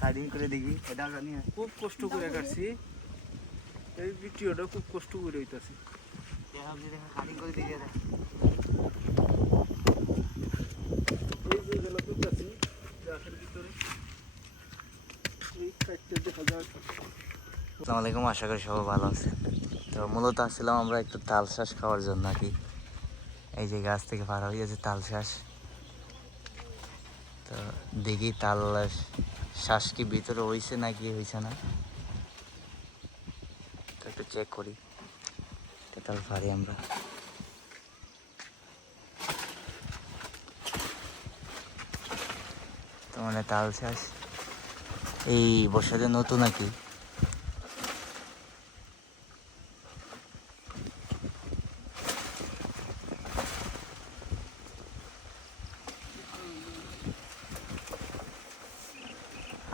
Cutting করে দেখি এটা জানি খুব কষ্ট করে কাটছি এই ভিডিওটা খুব কষ্ট করে হইতাছে কাটিং করে দেখি এটা এই যে গেল করতেছি গাছের ভিতরে এই কাটতে দেখা যায়। আসসালামু আলাইকুম, আশা করি সবাই ভালো আছে। তো মূলত আসছিলাম আমরা একটু তাল শাঁস খাওয়ার জন্য আর কি। এই যে গাছ থেকে পার হয়ে গেছে তাল শাঁস। তো দেখি তাল শ্বাস কি ভিতরে হয়েছে নাকি হয়েছে না, তো একটু চেক করি। তাল পারি আমরা তো মানে তাল শাঁস এই বর্ষাতে নতুন আর কি।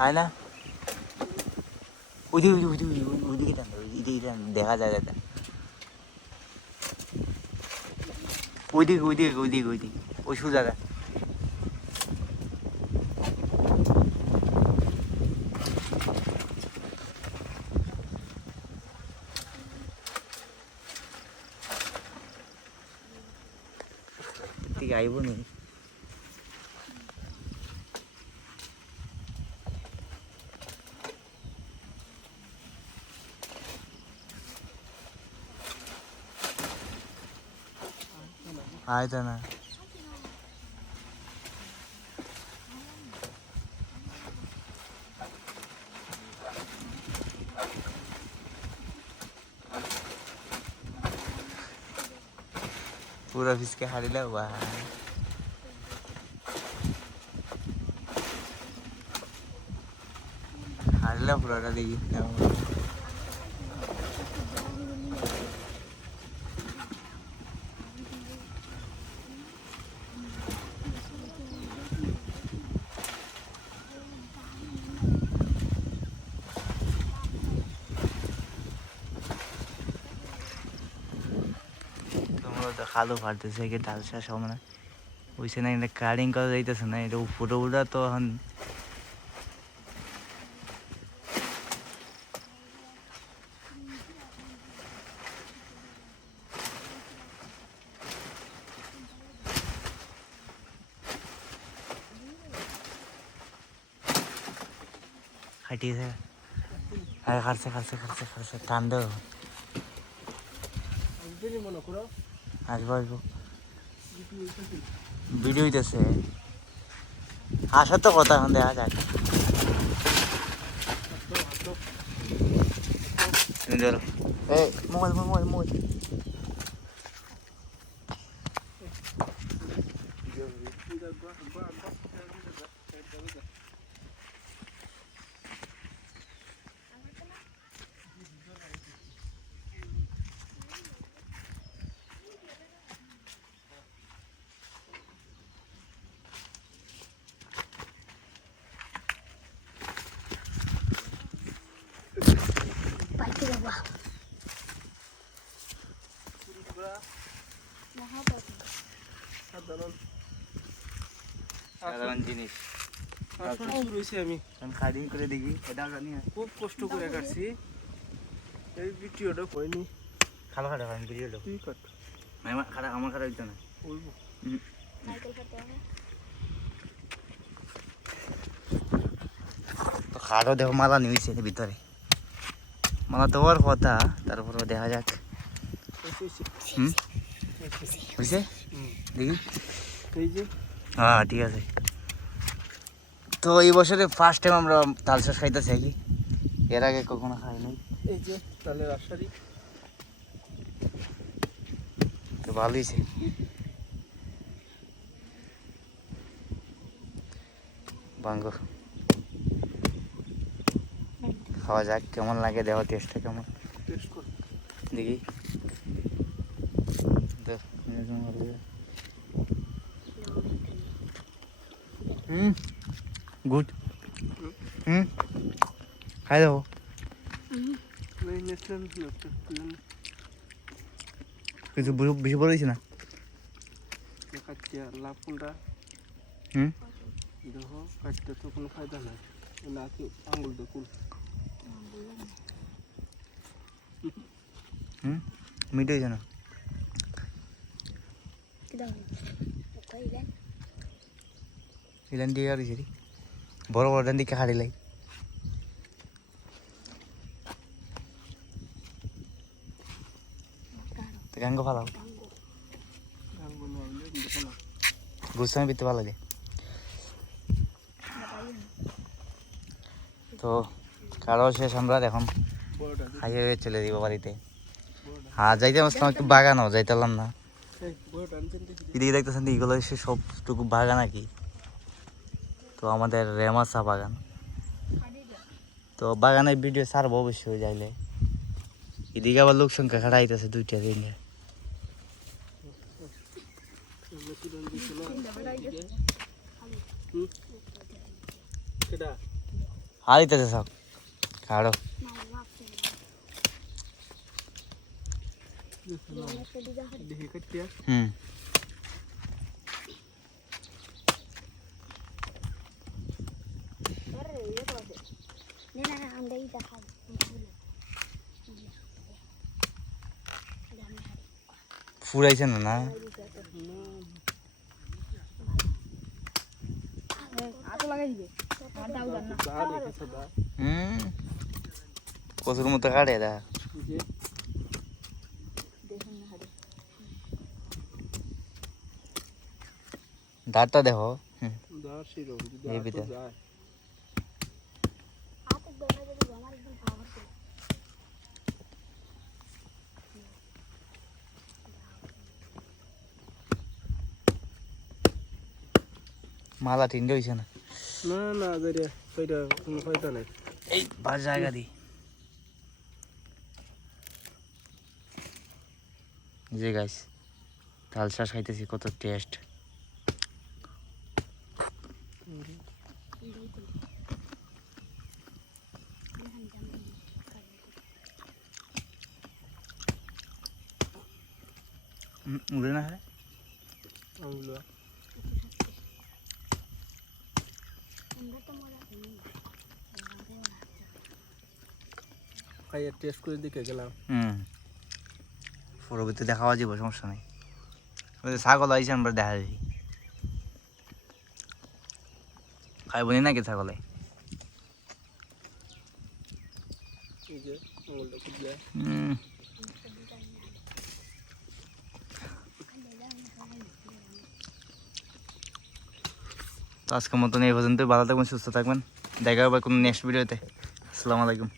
হয় না ওইদিকে টান, ওইদিকে টান, দেখা যায় দাদা ওইদিকে ওইদিকে ওইদিকে ওইদিকে ওই সুজাটা থেকে আইব নি। ಆಯ್ತಾ पूरा फिसके हारिला हुआ हारिला पूरा देखी খালু ফাটতেছে কি তাল শাঁস হবে না বুঝছে না, এটা কাটিং করা যাইতেছে না, এটা উপরে উঠা তো এখন খাটিয়েছে। আরে খারছে খারছে খারছে খারছে টান দেও আসবো আসবো ভিডিও হইতেছে আসার তো কথা, এখন দেখা যাক। মোবাইল মোবাইল মোবাইল সাধারণ জিনিস আমি কাটিং করে দেখি এটা জানি খুব কষ্ট করে কাটছি এই ভিডিওটা হয়নি। খালো খাটো আমি ভিডিও তুই কাট খাটা আমার খাটা হইতো না বলবো তো খাটো দেখো মালা নিয়েছে ভিতরে, মালা তো ওর কথা, তারপরে দেখা যাক বুঝছে দেখি। এই যে হ্যাঁ ঠিক আছে। তো এই বছরে ফার্স্ট টাইম আমরা তাল শাঁস খাইতেছি কি, এর আগে কখনো খাই নাই। এই যে তালের আশারি তো ভালোই হয়েছে। বাঙ্গো খাওয়া যাক, কেমন লাগে দেখো টেস্টটা কেমন টেস্ট কর দেখি। গুড খাই দেবো। কিছু বেশি বলেছি না। লাভ কোনটা দেখো কাটতে তো কোনো ফায়দা নাই। নাকি আঙ্গুল তো কুল মিটে হয়েছে না ইলান দিয়ে আর বড় বড় ডান দিকে হারিলাই তো গাঙ্গ ভালো আঙ্গুল না হলে দেখো না গুছানো বিতে ভালো লাগে তো কারো শেষ আমরা এখন বড়টা হাইয়ে হয়ে চলে দিব বাড়িতে বড়টা হ্যাঁ যাইতে আসলাম একটু বাগানও যাইতাম না এই বড়টা আনছেন দেখি এদিকে দেখতেছেন এগুলো এসে সবটুকু বাগান আর কি তো আমাদের রেমাসা বাগান তো বাগানের ভিডিও ছাড়বো অবশ্যই যাইলে এদিকে আবার লোক সংখ্যা খাড়া আইতেছে 2টা 3টা আমরা সুদান দিছিল কেডা হারিতেছে সব খাড়ো দেখি কাটিয়া হুম ফুরাইছে না না দা দেখেছ দা কচুর মতো কাটে দা যে দাঁতটা দেখো হুম দা শিরো এই দা বিটা। তো যায় মালা 3টে হয়েছে না না না যাইরে কইটা কোনো ফায়দা নাই এই বাস জায়গা দি যে গাইস তাল শাঁস খাইতেছি কত টেস্ট উড়ে না হ্যাঁ আঙ্গুল খাইয়া টেস্ট করে দেখে গেলাম পরবর্তী দেখাওয়া যাবো সমস্যা নেই ওই যে ছাগল আইসে আমরা দেখা যাই খাইব নাকি ছাগলে এই যে আঙ্গুলটা কুটলে তো আজকের মতন এই পর্যন্ত ভালো থাকবেন সুস্থ থাকবেন দেখা হবে কোনো নেক্সট ভিডিওতে আসসালামু আলাইকুম